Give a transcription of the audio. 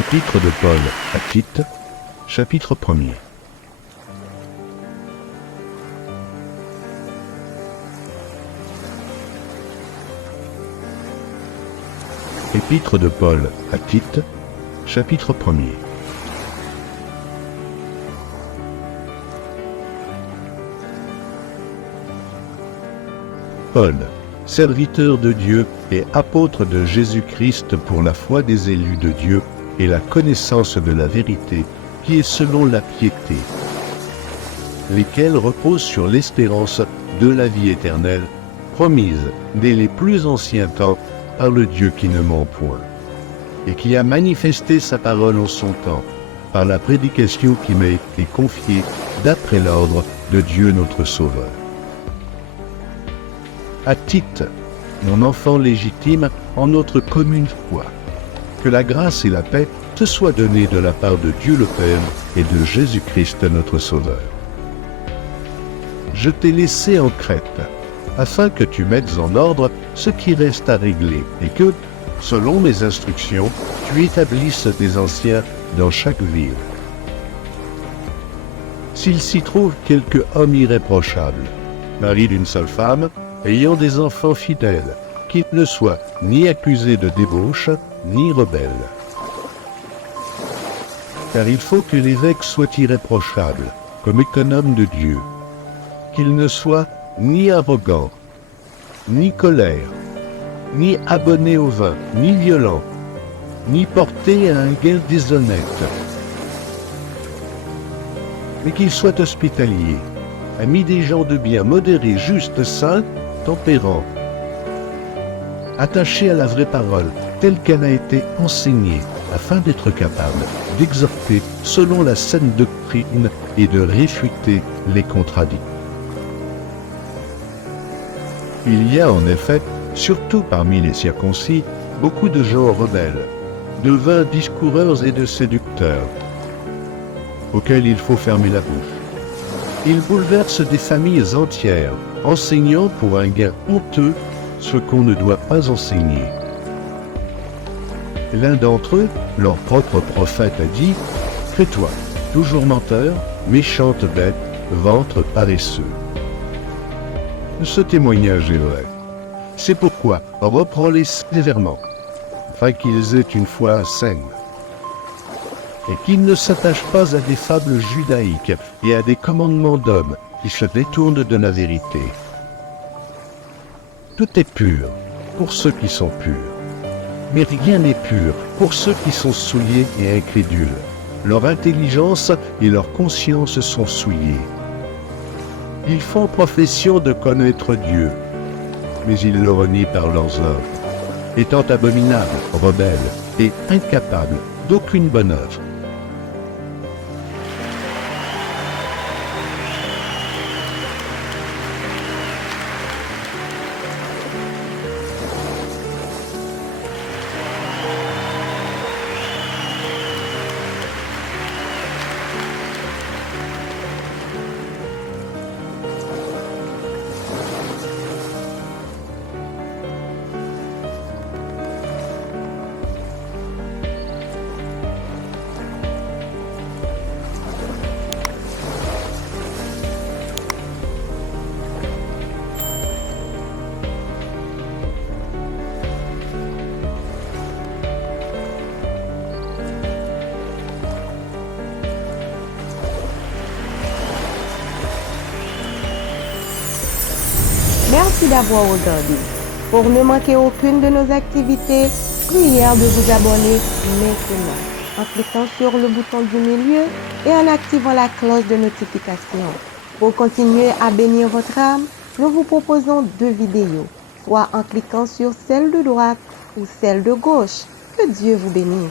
Épître de Paul à Tite, chapitre 1er. Épître de Paul à Tite, chapitre 1er. Paul, serviteur de Dieu et apôtre de Jésus-Christ pour la foi des élus de Dieu et la connaissance de la vérité qui est selon la piété, lesquels reposent sur l'espérance de la vie éternelle, promise dès les plus anciens temps par le Dieu qui ne ment point, et qui a manifesté sa parole en son temps, par la prédication qui m'a été confiée d'après l'ordre de Dieu notre Sauveur. À Tite, mon enfant légitime en notre commune foi, que la grâce et la paix te soient données de la part de Dieu le Père et de Jésus-Christ notre Sauveur. Je t'ai laissé en Crète, afin que tu mettes en ordre ce qui reste à régler, et que, selon mes instructions, tu établisses des anciens dans chaque ville. S'il s'y trouve quelque homme irréprochable, mari d'une seule femme, ayant des enfants fidèles, qui ne soient ni accusés de débauche, ni rebelles. Car il faut que l'évêque soit irréprochable, comme économe de Dieu, qu'il ne soit ni arrogant, ni colère, ni abonné au vin, ni violent, ni porté à un gain déshonnête, mais qu'il soit hospitalier, ami des gens de bien, modéré, juste, saint, tempérant, attaché à la vraie parole, telle qu'elle a été enseignée, afin d'être capable d'exhorter selon la saine doctrine et de réfuter les contradictions. Il y a en effet, surtout parmi les circoncis, beaucoup de gens rebelles, de vains discoureurs et de séducteurs, auxquels il faut fermer la bouche. Ils bouleversent des familles entières, enseignant pour un gain honteux ce qu'on ne doit pas enseigner. L'un d'entre eux, leur propre prophète, a dit « Crée-toi, toujours menteur, méchante bête, ventre paresseux ». Ce témoignage est vrai. C'est pourquoi reprends-les sévèrement, afin qu'ils aient une foi saine, et qu'ils ne s'attachent pas à des fables judaïques et à des commandements d'hommes qui se détournent de la vérité. Tout est pur pour ceux qui sont purs, mais rien n'est pur pour ceux qui sont souillés et incrédules. Leur intelligence et leur conscience sont souillées. Ils font profession de connaître Dieu, mais ils le renient par leurs œuvres, étant abominables, rebelles et incapables d'aucune bonne œuvre. Merci d'avoir regardé. Pour ne manquer aucune de nos activités, prière de vous abonner maintenant en cliquant sur le bouton du milieu et en activant la cloche de notification. Pour continuer à bénir votre âme, nous vous proposons 2 vidéos, soit en cliquant sur celle de droite ou celle de gauche. Que Dieu vous bénisse.